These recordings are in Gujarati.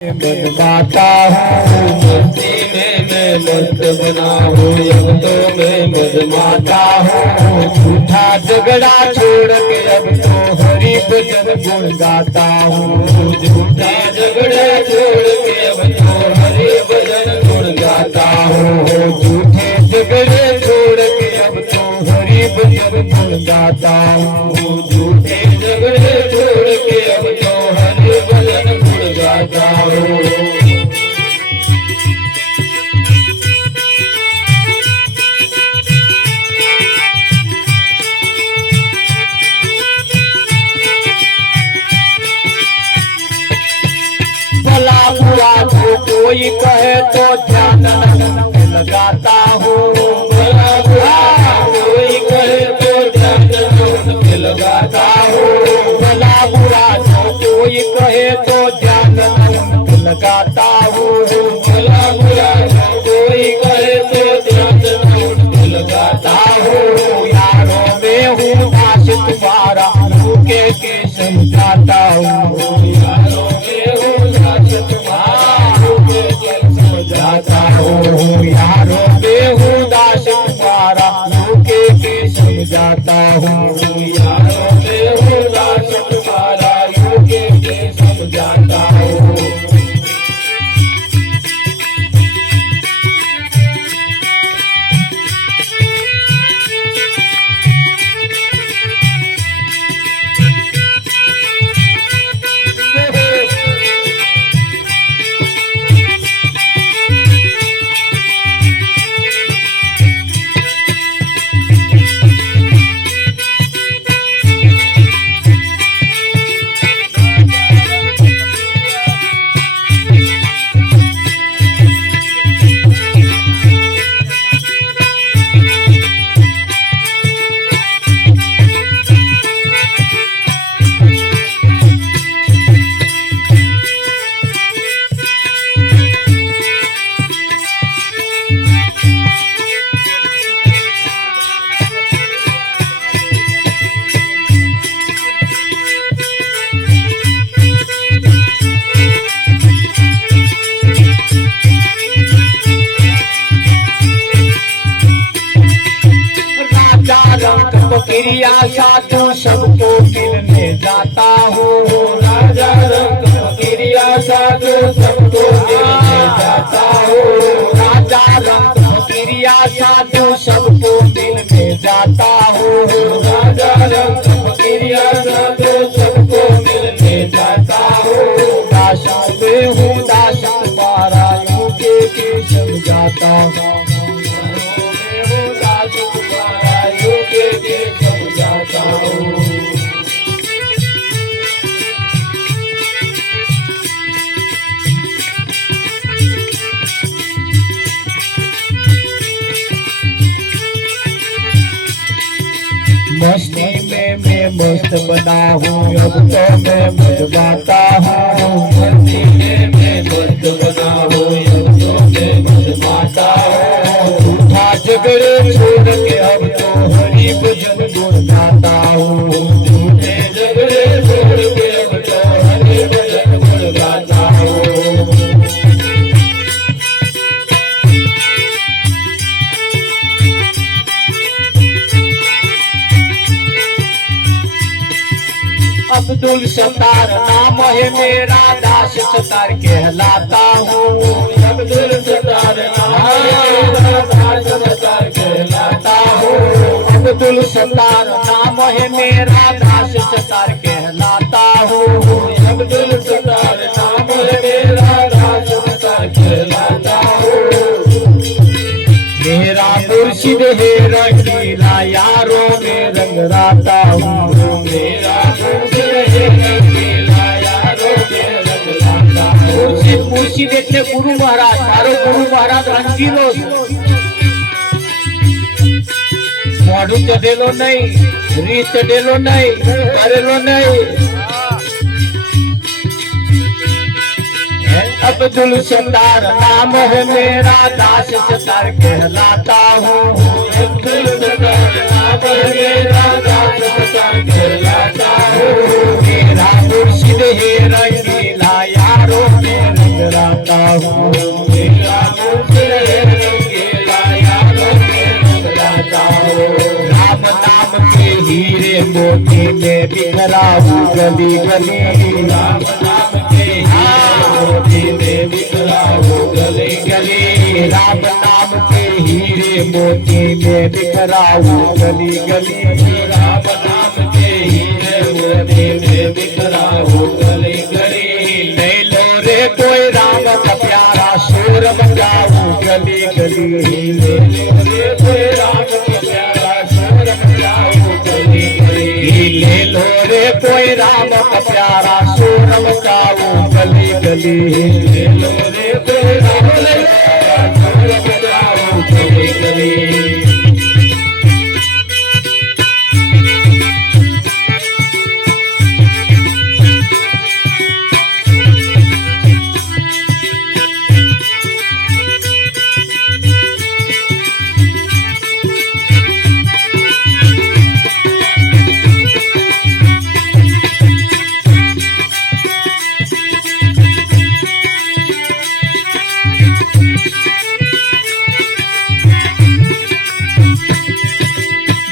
बनवाता हूँ मस्ती में मैं मस्त बना हूँ। अब तो मैं मजमाता हूँ झूठा झगड़ा छोड़ के अब तो हरि भजन गुण गाता हूँ। झूठा झगड़ा छोड़ के अब तो हरि भजन गुण गाता हूँ। झूठे झगड़े छोड़ के अब तो हरि भजन गुण गाता हूँ। झूठे झगड़े छोड़ के अब तो हरि भजन गुण गाता हूँ। भला बुरा जो कोई कहे तो ध्यान न लगाता हूँ। भला बुरा कोई कहे तो ध्यान न लगाता हूँ। भला बुरा जो कोई कहे तो ध्यान न लगाता हूँ। भला बुरा जो कोई कहे तो ध्यान न लगाता हूँ। यारों में हूँ दास तुम्हारा रुके के समझाता हूँ। यारों में हूँ दास तुम्हारा रुके के समझाता हूँ। यारों में हूँ दास तुम्हारा रुके के समझाता हूँ। यारों में हूँ दास तुम्हारा रुके के समझाता हूँ। क्रिया साधु सबको मिलने जाता हूँ। राजा रंग क्रिया साधु सबको मिलने जाता हूँ। राजा रंग क्रिया साधु सबको मिलने जाता हूँ। राजा रंग क्रिया साधु सबको मिलने जाता हूँ। दासा में हूँ दास तुम्हारा युगे के समझाता हूँ। मस्ती में मैं मस्त बना हूँ। अब तो मैं मजमाता हूँ। मस्ती में मैं मस्त बना हूँ। अब तो मैं मजमाता हूँ। झूठा झगड़े छोड़ के अब तो हरि भजन गुण गाता हूँ। झूठे झगड़े छोड़ के अब तो हरि भजन गुण गाता हूँ। अब्दुल सत्तार नाम है मेरा दास सत्तार कहलाता हूँ। अब्दुल सत्तार नाम है मेरा दास सत्तार कहलाता हूँ। अब्दुल सत्तार नाम है मेरा दास सत्तार कहलाता हूँ। अब्दुल सत्तार नाम है मेरा दास सत्तार कहलाता हूँ। मेरा मुर्शिद है रंगीला यारों में रंग राता हूँ। मेरा मुर्शिद એટલે ગુરુ મહારાજ મારો ગુરુ મહારાજ રંગીલો મોઢું ચઢેલો નહીં રીત ચઢેલો નહીં કરેલો નહીં। अब्दुल सत्तार नाम है मेरा दास सत्तार कहलाता हूँ। अब्दुल सत्तार नाम है मेरा दास सत्तार कहलाता हूँ। मेरा मुर्शिद है रंगीला यारों में रंगलाता हूँ मेरा रूप रंगीला यारों में रंगलाता हूँ राम नाम के हीरे मोती में बिखराऊं गली गली राम नाम के हीरे मोती में बिखराऊं गली गली राम नाम के हीरे मोती में बिखराऊं गली गली राम नाम के हीरे मोती में बिखराऊं गली गली नहीं लो रे कोई राम का प्यारा शोर मचाऊं गली गली ले लो रे कोई राम का प्यारा शोर मचाऊं गली गली ले लो रे कोई राम का प्यारा शोर मचाऊं गली गली ले लो रे कोई राम का प्यारा शोर मचाऊं गली गली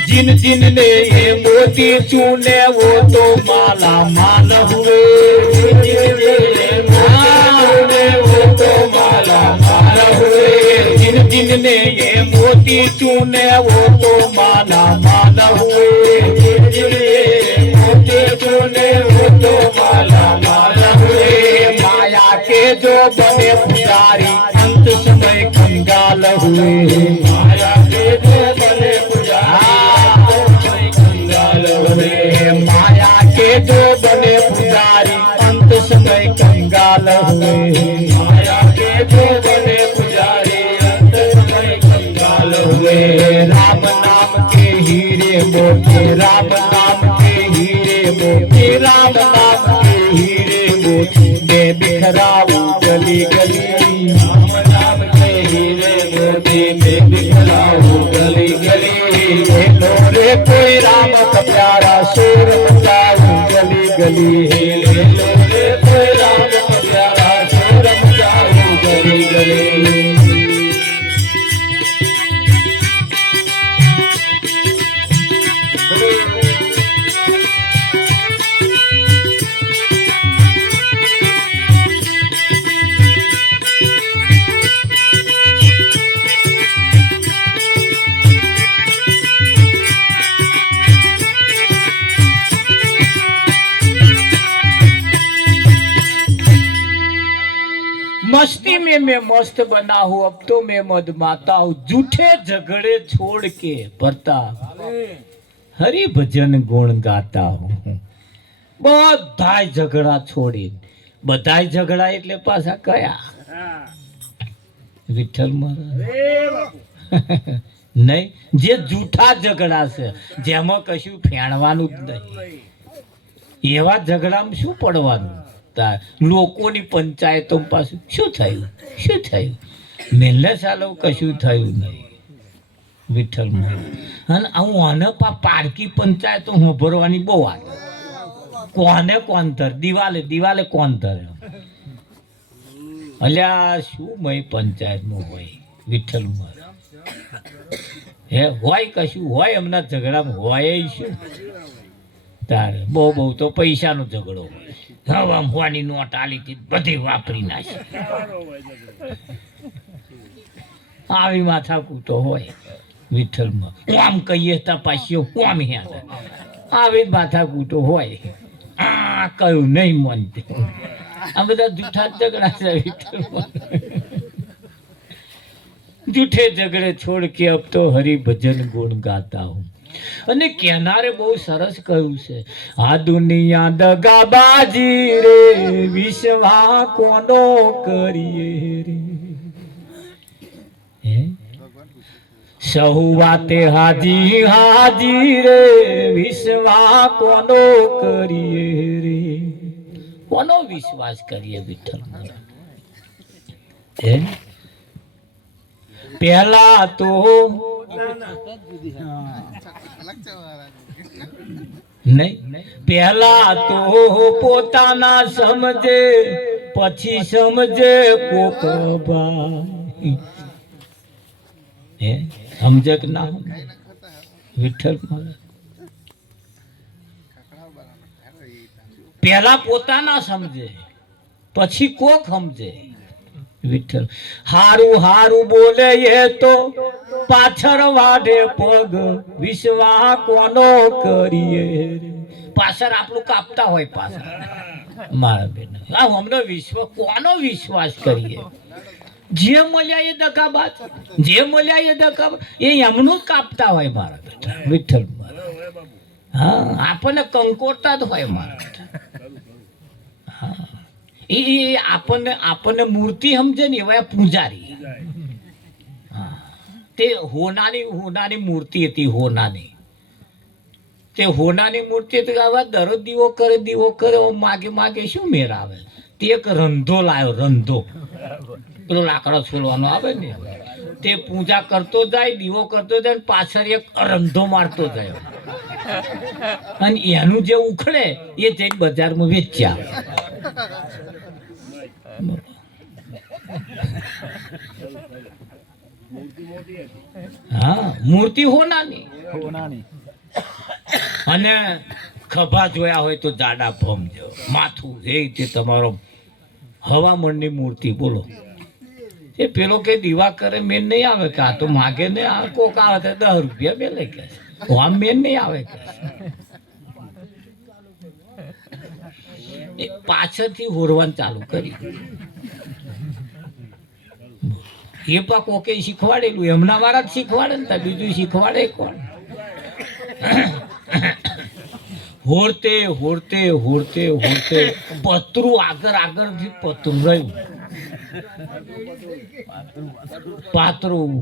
जिन जिन ने ये मोती चूने वो तो माला माल हुए जिन जिन ने ये वो तो माला माल हुए जिन जिन ने ये मोती चूने वो तो माला माल हुए जिन जिन ने मोती चूने वो तो माला माल हुए माया के जो बने पुजारी अंत समय कंगाल हुए माया के जो बने पुजारी माया के जो बने पुजारी अंत समय कंगाल हुए माया के जो बने पुजारी अंत समय कंगाल हुए राम नाम के हीरे मोती राम नाम के हीरे मोती राम नाम के हीरे मोती में बिखराऊं गली गली राम नाम के हीरे मोती में बिखराऊं गली गली ले लो रे कोई राम का प्यारा शोर मचाऊं गली गली ले लो रे कोई राम का प्यारा शोर मचाऊं गली गली मस्ती में मैं मस्त बना हूँ अब तो मैं मद माता हूँ झूठे झगड़े छोड़ के प्रताप हरि भजन गुण गाता हूँ बधाय झगड़ा छोड़ी बधाय झगड़ा એટલે પાછા કયા વિઠ્ઠલ મહારાજ નહીં જે જૂઠા ઝઘડા છે જેમાં કશું ફેણવાનું જ નહીં એવા ઝઘડામાં શું પડવાનું લોકોની પંચાયતો પાછું શું થયું મેલે સાલો કશું થયું નહીં વિઠ્ઠલ અને હું આને પારકી પંચાયતો હોભરવાની બહુ વાત કોને કોણ ધર દિવાલે કોણ ધરે અલ્યા શું મય પંચાયતમાં હોય વિઠ્ઠલ હે હોય કશું હોય એમના ઝઘડામાં હોય શું તારે બહુ તો પૈસાનો ઝઘડો હોય હવા હોવાની નોટ આલી હતી બધી વાપરી નાખી આવી માથાકૂટો હોય વિઠ્ઠલમાં આમ કહીએ તો પાછો આમ હેર આવી જ માથાકૂટો હોય આ કયું નહીં માનતું આ બધા જૂઠા ઝઘડા છે વિઠ્ઠલમાં જૂઠે ઝઘડે છોડ કે અબ તો હરિ ભજન ગુણ ગાતા હું અને કેનારે બહુ સરસ કહ્યું છે આ દુનિયા દગાબાજી રે વિશ્વા કોનો કરીએ રે સહુ વાતે હાજી હાજી રે વિશ્વા કોનો કરીએ રે કોનો વિશ્વાસ કરીએ વિઠ્ઠલ હે પહેલા તો નહીં પહેલા તો પોતાના સમજે પછી સમજે કોક ભાઈ હે સમજે કે ના વિઠ્ઠલ મહારાજ પેલા પોતાના સમજે પછી કોક સમજે વિઠ્ઠલ હારું હારું બોલે એ તો પાછળ વાઢે પગ વિશ્વા કોનો કરીએ પાછળ આપણું કાપતા હોય પાછળ મારા બેન આ હમણાં વિશ્વ કોનો વિશ્વાસ કરીએ જે મળ્યા એ દગાબાજ જે મળ્યા એ દગાબાજ એ એમનું કાપતા હોય મારા બેટા વિઠ્ઠલ હા આપણને કંકોરતા જ હોય મારા બેટા હા એ આપણને મૂર્તિ સમજે ને એવા પૂજારી તે હોનાની મૂર્તિ હતી હોનાની તે હોનાની મૂર્તિ હતી આવા દરરોજ દીવો કરે માગે માગે શું મેર આવે તે એક રંધો લાવ્યો રંધો પેલો લાકડો છોડવાનો આવે ને તે પૂજા કરતો જાય દીવો કરતો જાય પાછળ એક રંધો મારતો જાય અને એનું જે ઉખડે એ જઈને બજારમાં વેચ્યા હા મૂર્તિ હોનાની અને ખભા જોયા હોય તો જાડા ભમજો માથું એ રીતે તમારો હવામણની મૂર્તિ બોલો એ પેલો કે દીવા કરે મેન નહીં આવે કે આ તો માગે ને આ કોક આવે તો 10 રૂપિયા મેલે કે આમ મેન નહીં આવે કે પાછળથી હોરવાનું ચાલુ કરી એ પા કોકે શીખવાડેલું એમના વાળા જ શીખવાડે ને બીજું શીખવાડે કોણ હોરતે હોરતે હોરતે હોરતે પતરું આગળથી પતરું રહ્યું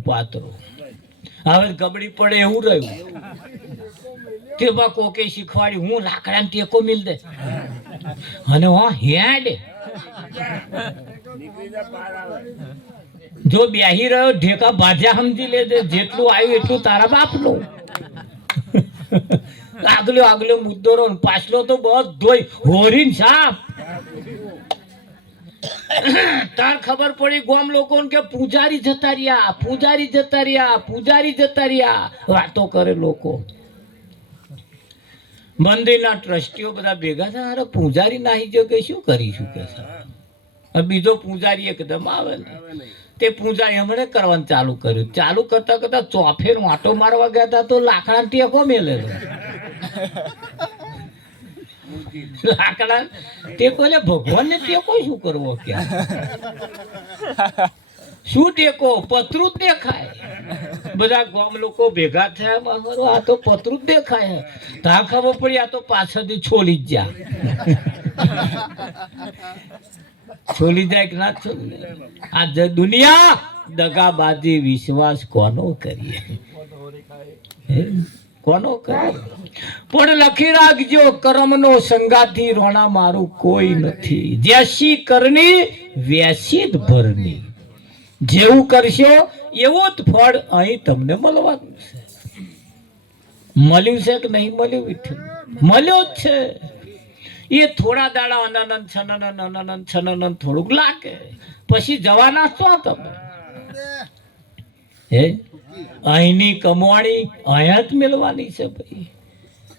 પાતરું હવે ગબડી પડે એવું રહ્યું તે બા કોકે શીખવાડ્યું હું લાકડાને ટેકો મિલ દે અને હેડ જો બેહી રહ્યો ઢેકા ભાજ્યા સમજી લેજે જેટલું આવ્યું એટલું તારા બાપનું આગલો મુદ્દો પાછલો તો બધોય હોરીન સાપ તાર ખબર પડી ગામ લોકોને કે પૂજારી જતા રહ્યા વાતો કરે લોકો મંદિરના ટ્રસ્ટીઓ બધા ભેગા થાય અરે પૂજારી નાહી જો કે શું કરીશું કે બીજો પૂજારી એકદમ આવે ને તે પૂજા એમણે કરવાનું ચાલુ કરતા ચોફેર વાંટો મારવા ગયા હતા તો લાકડા ટેકો મેલેલો લાકડા ટેકો એટલે ભગવાન ને ટેકો શું કરવો ક્યાં શું ટેકો પતરું જ દેખાય બધા ગામ લોકો ભેગા થયા આ તો પતરું જ દેખાય ત્યાં ખબર પડી આ તો પાછળથી છોલી જ જા છોલી જાય કે ના છોલી આ દુનિયા દગાબાજી વિશ્વાસ કોનો કરીએ પણ લખી રાખજો કર્મનો સંગાથી રોણા મારું કોઈ નથી જેસી કરની વેસી જ ભરની જેવું કરશો એવું જ ફળ અહીં તમને મળવાનું છે મળ્યું છે કે નહીં મળ્યું વિઠ્ઠલ મળ્યો જ છે એ થોડા દાડા અનંત છનનન થોડુંક લાગે પછી જવાના છો તમે હે અહીંની કમાણી અહીંયા જ મેળવાની છે ભાઈ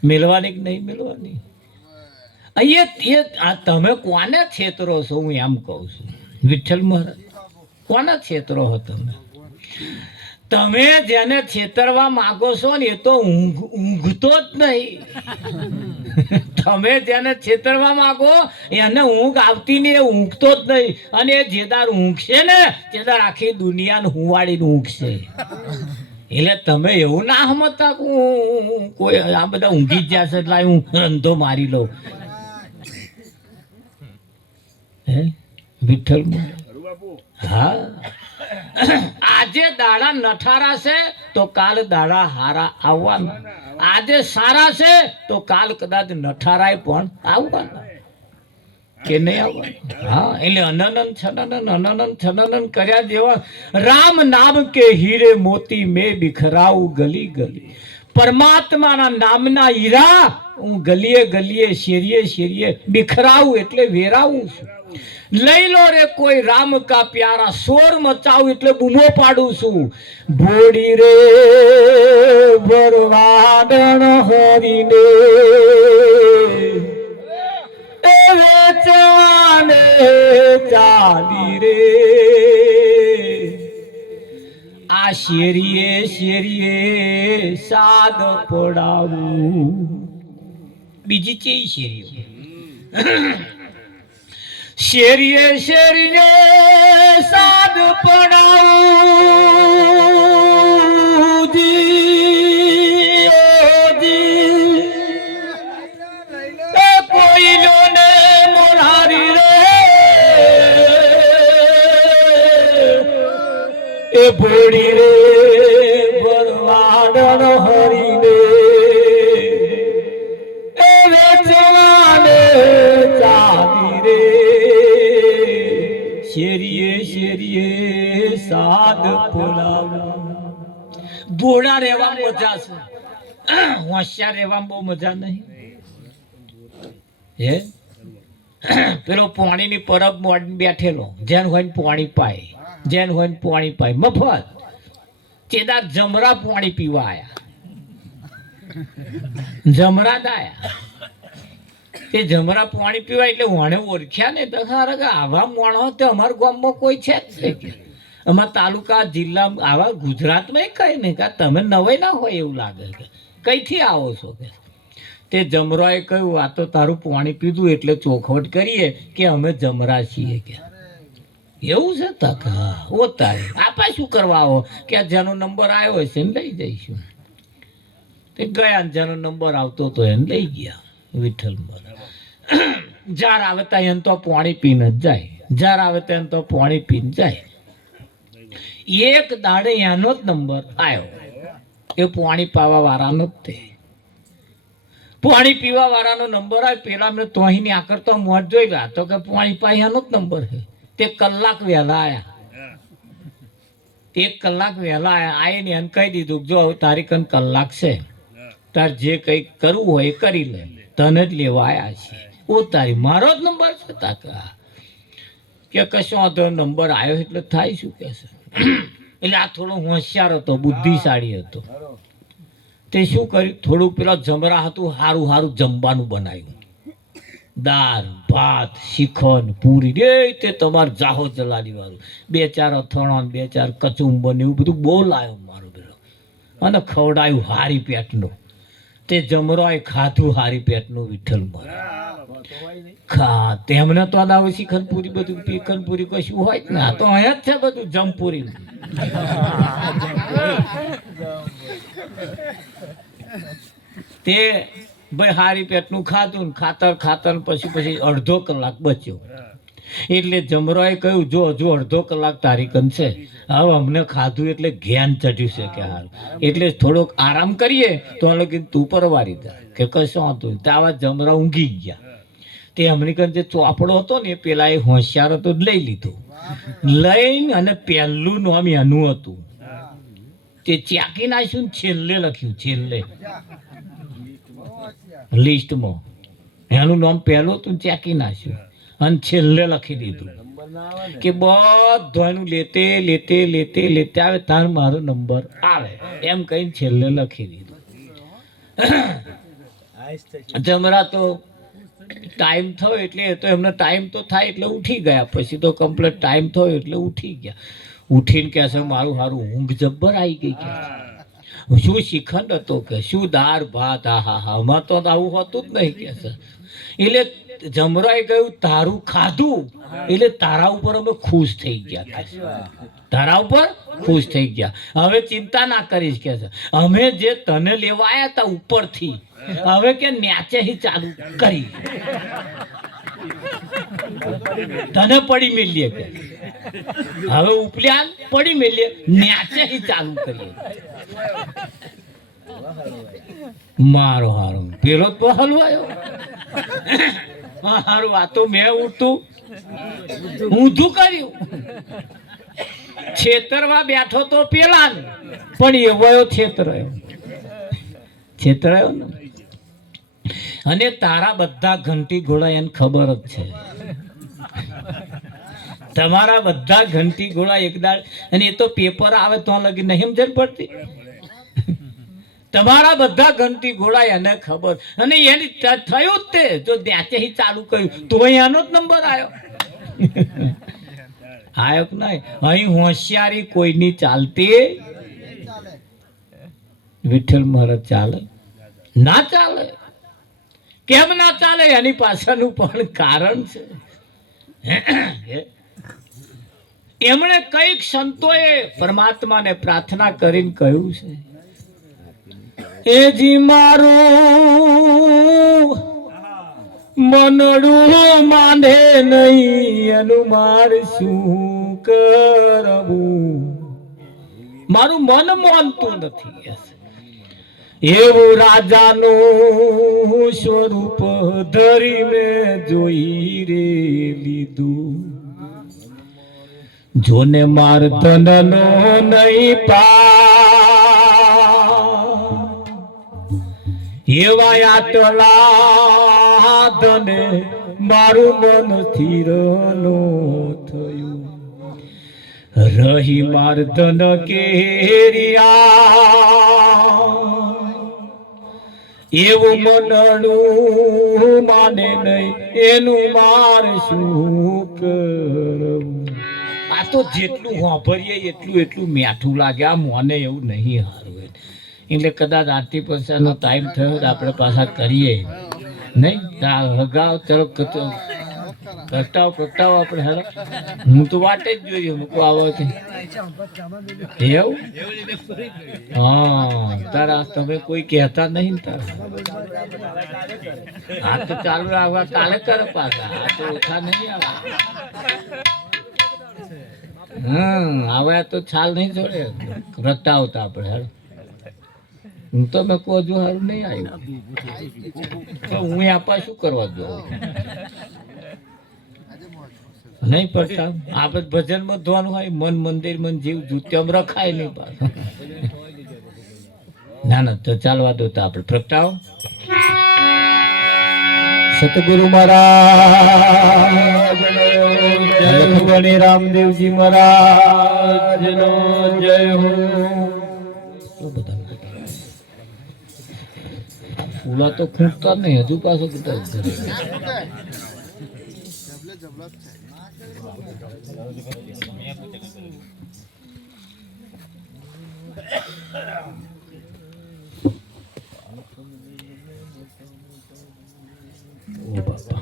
મેળવાની કે નહીં મેળવાની અહીંયા તમે કોને છેતરો છો હું એમ કહું છું વિઠ્ઠલ મહારાજ કોને છેતરો હો તમે જેને છેતરવા માંગો છો ને એ તો ઊંઘતો જ નહીં તમે જેને છેતરવા માંગો એને ઊંઘ આવતી ને એ ઊંઘતો જ નહીં અને એ જેદાર ઊંઘશે ને તેદાર આખી દુનિયાને હુંવાડીને ઊંઘશે એટલે તમે એવું ના સમજતા કોઈ આ બધા ઊંઘી જ જશે એટલે હું રંધો મારી લઉં હે વિઠ્ઠલ હા આજે દાડા નઠારા છે તો કાલ દાડા હારા આવવાના આજે સારા છે તો કાલ કદાચ નઠારાય પણ આવવાના કે નહીં આવવાના હા એટલે અનનન છનનન કર્યા જેવા રામ નામ કે હીરે મોતી મેં બિખરાવું ગલી ગલી પરમાત્માના નામના હીરા હું ગલીએ ગલીએ શેરીએ બિખરાવું એટલે વેરાવું છું લઈ લો રે કોઈ રામ કા પ્યારા, શોર મચાવું એટલે બૂમો પાડું છું. ભોળી રે ભરવાડણ હરીને એ વેચવાને ચાલી રે. આ શેરીએ શેરીએ સાદ પડાવું. બીજી ચેઈ શેરીઓ? શેરીએ શેરીએ સાદ પડાવું જી કોઈનો ને મોરારી રે એ ભોળી રે ભરવાડણ હરીને એ વેચવાને ચાલી રે. શેરીએ શેરીએ સાદ પોલાવા. ભોળા રહેવા મજા છે, હોશિયાર રહેવા બહુ મજા નહીં. હે પેલો પાણીની પરબ બેઠેલો, જેન હોય પાણી પાય, જેન હોય પાણી પાય મફત. ચેદાર જમરા પાણી પીવા આયા, જમરા દાયા. તે જમરા પાણી પીવા એટલે વણે ઓળખ્યા ને તો આવા મોણો તો અમારા ગામમાં કોઈ છે જ નહીં. અમારા તાલુકા જિલ્લા આવા ગુજરાતમાં કઈ નહીં કે તમે નવાઈ ના હોય એવું લાગે કે કઈથી આવો છો કે. તે જમરાએ કહ્યું આ તો તારું પાણી પીધું એટલે ચોખવટ કરીએ કે અમે જમરા છીએ કે. એવું છે તક? હા ઓ તારે આપા શું કરવા આવો કે આ જેનો નંબર આવ્યો હશે ને લઈ જઈશું. તે ગયા જેનો નંબર આવતો હતો એને લઈ ગયા. વિઠ્ઠલ જાર આવે ત્યાં તો પાણી પીને જ જાય, જાર આવે ત્યાં તો પાણી પીને જાય. એક દાડે એનો જ નંબર આવ્યો, એ પાણી પાવા વાળાનો જ તે. પાણી પીવા વાળાનો નંબર આવે. પેલા મેં તોહીની આકર તો મોજ જોઈ રહ્યા તો કે પાણી પાયાનો જ નંબર છે. તે કલાક વહેલા આયા, 1 કલાક વહેલા આયા. આવીને એને કહી દીધું જો હવે તારી કન કલાક છે, તાર જે કંઈક કરવું હોય એ કરી લે, તને જ લેવા આવ્યા છે. ઓ તારી મારો જ નંબર છે તાકા કે કશો વાંધો નંબર આવ્યો એટલે થાય શું કે છે. એટલે આ થોડો હોશિયાર હતો, બુદ્ધિશાળી હતો. તે શું કર્યું, થોડું પેલા જમરા હતું સારું સારું જમવાનું બનાવ્યું. દાળ ભાત શીખન પૂરી રે તે તમારે જાહો જલાલી વાળું, 2-4 અથાણા 2-4 કચુંબર એવું બધું બહુ લાવ્યો મારો પેલો. અને ખવડાયું હારી પેટનું. તે જમરોએ ખાધું હારી પેટનું. વિઠ્ઠલ મારા ખા તેમને તો આવું શીખન પૂરી બધું પીખન પૂરી કશું હોય જ ને. આ તો અહીંયા જ છે બધું જમપુરી. તે ભાઈ હારી પેટનું ખાધું, ખાતર પછી અડધો કલાક બચ્યો. એટલે જમરોએ કહ્યું જો હજુ અડધો કલાક તારી કન છે, હવે અમને ખાધું એટલે જ્ઞાન ચડ્યું છે કે હાલ એટલે થોડોક આરામ કરીએ તો તું પરવારી જા કે કશું હતું. આવા જમરા ઊંઘી ગયા. તે અમેરિકન જે ચોપડો હતો ને પેલા એ હોશિયાર હતો લઈ લીધો. લઈને અને પહેલું નામ એનું હતું. તે ચાકી નાખ્યું, છેલ્લે લખ્યું, છેલ્લે લિસ્ટમાં એનું નામ પહેલું હતું, ચાકી નાખ્યું અને છેલ્લે લખી દીધું કે બધાનું લેતે લેતે લેતે લેતે આવે તાર મારો નંબર આવે એમ કહીને છેલ્લે લખી દીધું. જમરા તો ટાઈમ થયો એટલે તો એમને ટાઈમ તો થાય એટલે ઉઠી ગયા. પછી તો કમ્પ્લીટ ટાઈમ થયો એટલે ઉઠી ગયા. ઉઠીને કહે છે મારું સારું ઊંઘ જબ્બર આવી ગઈ કે શું શિખંડ હતો કે શું દાળ ભાત. હા આમાં તો આવું હોતું જ નહીં કે છે. એટલે જમરાએ કહ્યું તારું ખાધું એટલે તારા ઉપર અમે ખુશ થઈ ગયા, તારા ઉપર ખુશ થઈ ગયા. હવે ચિંતા ના કરીશ કે છે અમે જે તને લેવા આવ્યા હતા ઉપરથી હવે કે ન્યાચે ચાલુ કરી તને પડી મેલીએ કે હવે ઉપલ્યા પડી મેલીએ ન્યાચે ચાલુ કરીએ. મારો હારો પેલો તો હલવાયો હારું વાતો મેં ઉઠતું ઊંધું કર્યું. છેતરવા બેઠો તો પેલા પણ એવો છેતરાયો ને. અને તારા બધા ઘંટી ઘોડા એને ખબર જ છે તમારા બધા ઘંટી ઘોડા એકદાળ અને એ તો પેપર આવે તો લગી નહીં સમજણ પડતી. તમારા બધા ઘંટી ઘોડા એને ખબર અને એની થયું જ તે જો ત્યાંથી ચાલુ કર્યું તો એનો જ નંબર આવ્યો. આયો કે નહીં? અહીં હોશિયારી કોઈની ચાલતી વિઠ્ઠલ મહારાજ ચાલે ના ચાલે. કેમ ના ચાલે એની પાછળનું પણ કારણ છે. એમણે કઈક સંતોએ પરમાત્માને પ્રાર્થના કરીને કહ્યું છે, એ જી મારું મનડું માને નહીં એનું માર શું કરવું. મારું મન માનતું નથી. એવું રાજાનું સ્વરૂપ ધરી મેં જોઈ રે લીધું. જોને માર ધનનો નહીં પા એવા આટલા ધને મારું મન સ્થિર નો થયું. રહી માર ધન કેરિયા એવું મનડું માને નહીં એનું માર શું કરવું. આ તો જેટલું હોભરીએ એટલું મીઠું લાગે. આ મને એવું નહીં હારું એટલે કદાચ આરતી પૈસાનો ટાઈમ થયો તો આપણે પાછા કરીએ નહીં. હગાવ ચલો પ્રગટાવો આપણે હેરો. હું તો વાટે જ જોઈએ મૂકવા આવો છે એવું. હા તારા તમે કોઈ કહેતા નહીં તારા. આ તો ચાલુ રાખવા કાલે કરે પાછા. આ તો ઓછા નહીં આવવા. હવે તો છાલ નહીં છોડે પ્રગટાવતા આપણે હેરો. હું તો મેં કહું હજુ સારું નહીં આવ્યું તો હું આપા શું કરવા દઉં નહીં પડતા. આપણે ભજનમાં ધોવાનું હોય મન મંદિર મન જીવ જૂત્યમ રખાય નહીં પાછું. ના ના તો ચાલવા દો તો આપણે પ્રગટાવો. સતગુરુ મહારાજ જય રામદેવજી મહારાજ નો જય હો. ફૂલા તો ખૂંટતા નહીં હજુ પાછો બધા ઓ બાપા.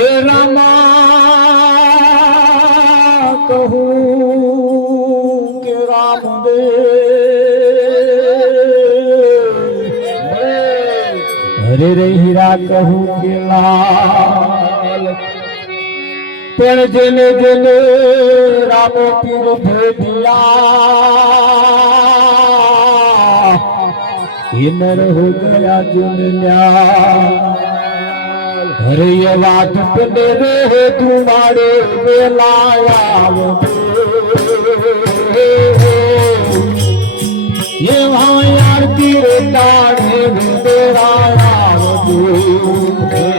એ રામા કહું કે રામદેવ, હરે રે હીરા કહું કે લાલ, પણ જેને જેને રામો પીર ભેટિયા એ નર હો ગયા જુનિયા. हरे ये बात पे रे तुम्हारे बेलाया ये वहाँ यार तेरे ताड़े तेरा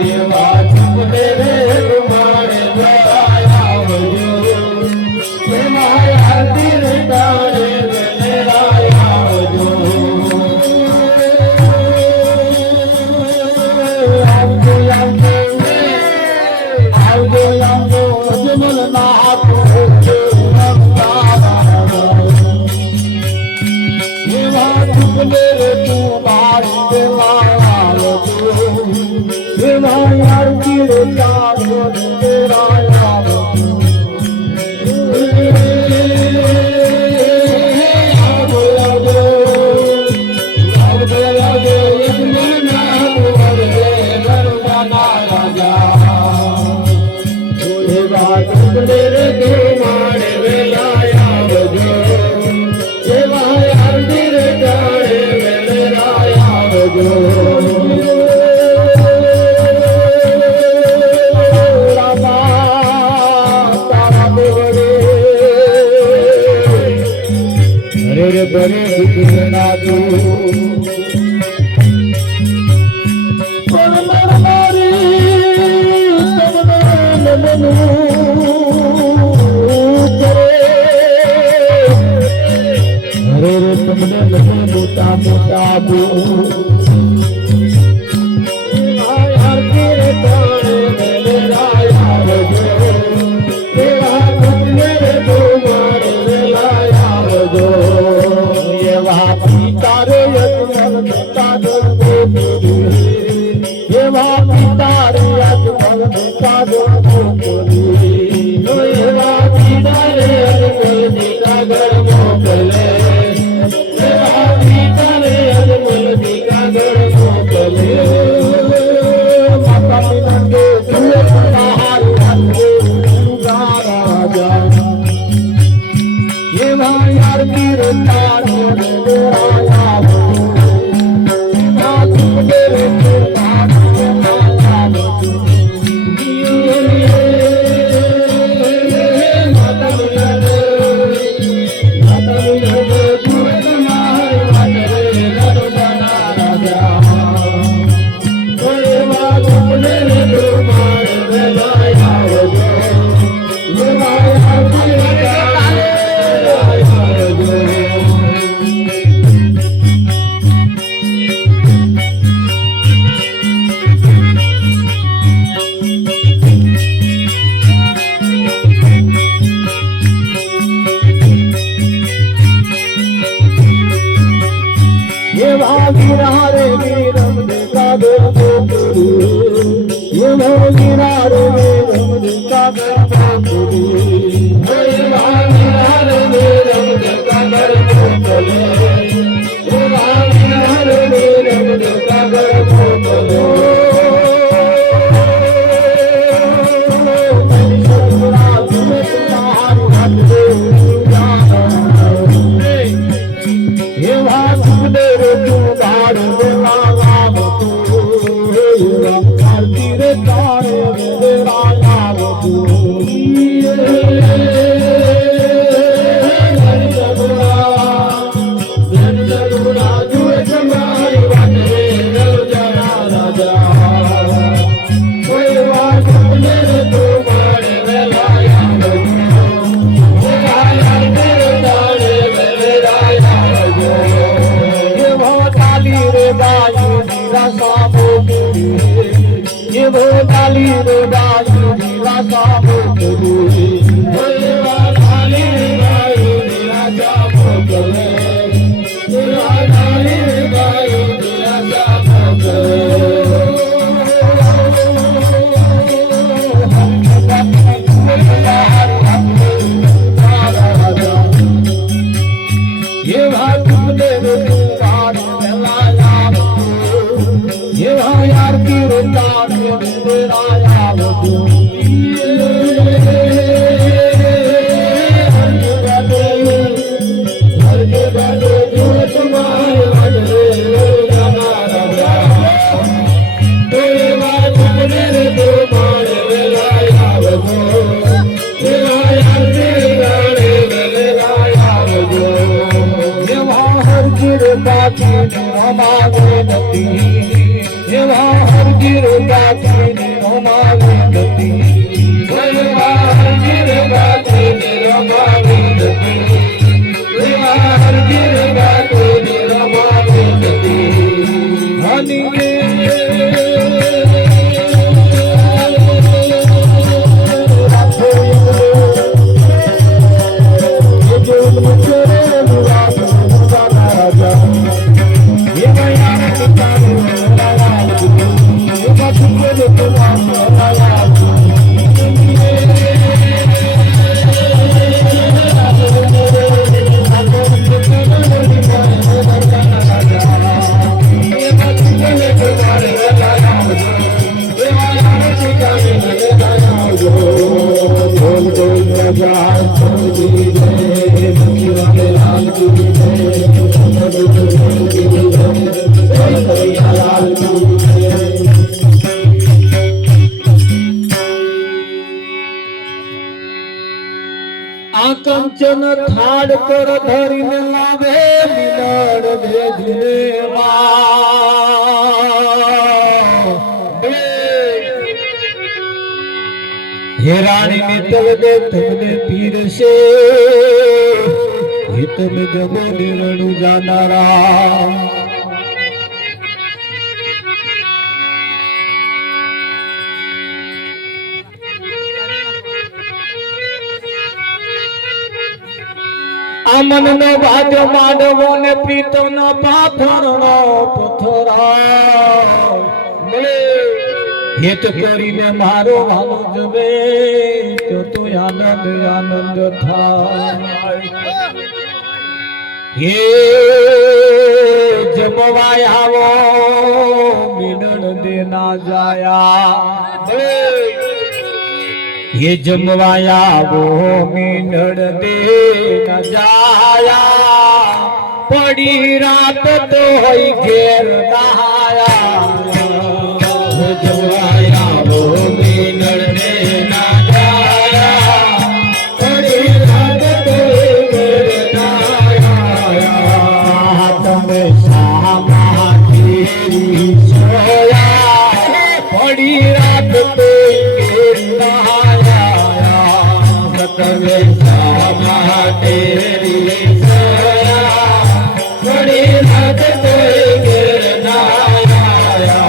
ये बात पे रे तुम्हारे बेलाया ये वहाँ यार तेरे ताड़े यार ચૂકને રે ધુમાડે વેલા આવજો એવા યારની રે જાણે વેલા આવજો બને દુઃખ ના દો પણ મારી તમને હરે રે તમને લગે મોટા મોટા બો Thank you. लाल गोल बाजार छोड़ी दे वाले लाल की लाल आ कंचन थाड़ कर धरीने लावे मिलण भेजने हे रानी ने तल दे तुमने पीर से हित में जबो निरणु जानारा आमन नो भाग्य मानवो ने प्रीतम न पाथर नो पथरा हित करीने मारो भालो जवे तो आनंद आनंद था ये जमवाया वो मिलन देना जाया ये जमवाया वो मिलन देना जाया पड़ी रात तो होई घेर नहाया जमवाया वो मिलन देना जाया पड़ी रात तो घेर नहाया तुम्हें सामा तेरी सोया पड़ी रात तो घेर नहाया तुम्हें सामा तेरी सोया पड़ी रात तो घेर नहाया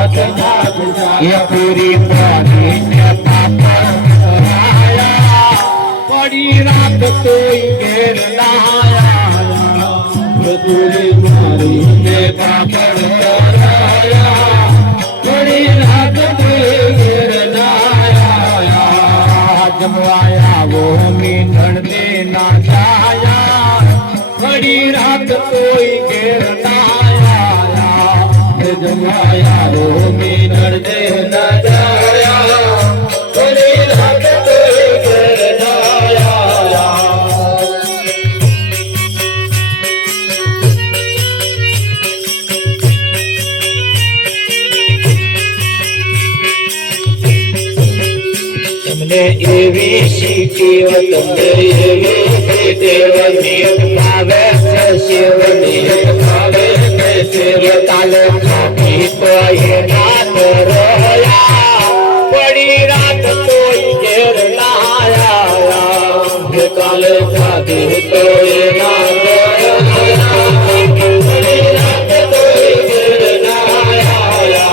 ये पूरी पड़ी रात कोई घेर लाया पूरी मारी ने पापड़ कराया पड़ी रात कोई घेर लाया जमवाया वो मीठन देना जाया पड़ी रात कोई घेर लाया जमवाया वो मीठन देना जाया पड़ी रात कोई घेर लाया तुमने एवी सीखी तुमने एवी देव नियत भावे से शिव नियत भावे से शिव ताले खाती तो ये नाथ रोया पड़ी रात कोई घेर नहाया काले खाती तो ये नाथ रोया पड़ी रात कोई घेर नहाया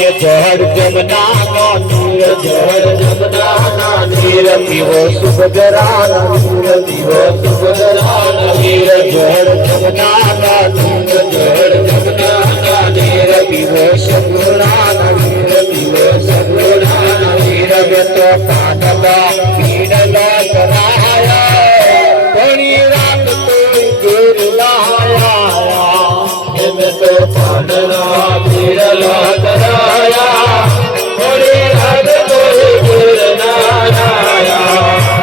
ये जहर जमुना का नीर जहर जमुना ना नीर पीवो सुभद्राना नीर पीवो सुभद्राना नीर जहर जमुना का नीर जहर जमुना ना नीर पीवो सुभद्राना नीर पीवो सुभद्राना नीर तो पाटला पीड़ला कराया पड़ी रात कोई घेर लाया में तो पाटला पीड़ला कराया पड़ी रात कोई घेर लाया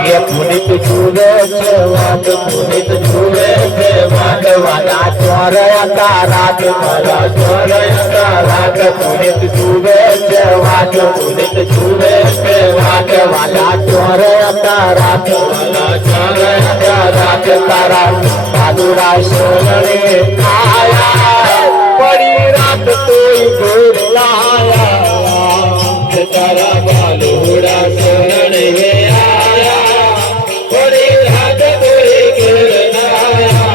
ये પુનિત જુએ છે વાટ પુનિત જુએ છે વાટ વાલા ચોર હતા રાત મારા ચોર હતા રાત પુનિત જુએ છે વાટ પુનિત જુએ છે વાટ વાલા ચોર હતા રાત વાલા ચોર હતા રાત તારા પાદુરા શરણે આયા પડી રાત તોય ઘોર લાયા તારા બાલુડા શરણે આયા પડી રાત તોય ઘોર લાયા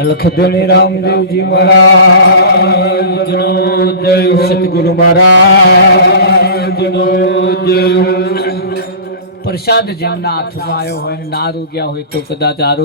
લખધણી રામદેવજી મહારાજ નો જય હો, સતગુરુ મહારાજ નો જય હો। પ્રસાદ જેમના હાથમાં આવ્યો હોય નારું ગયા હોય તો કદાચ આરું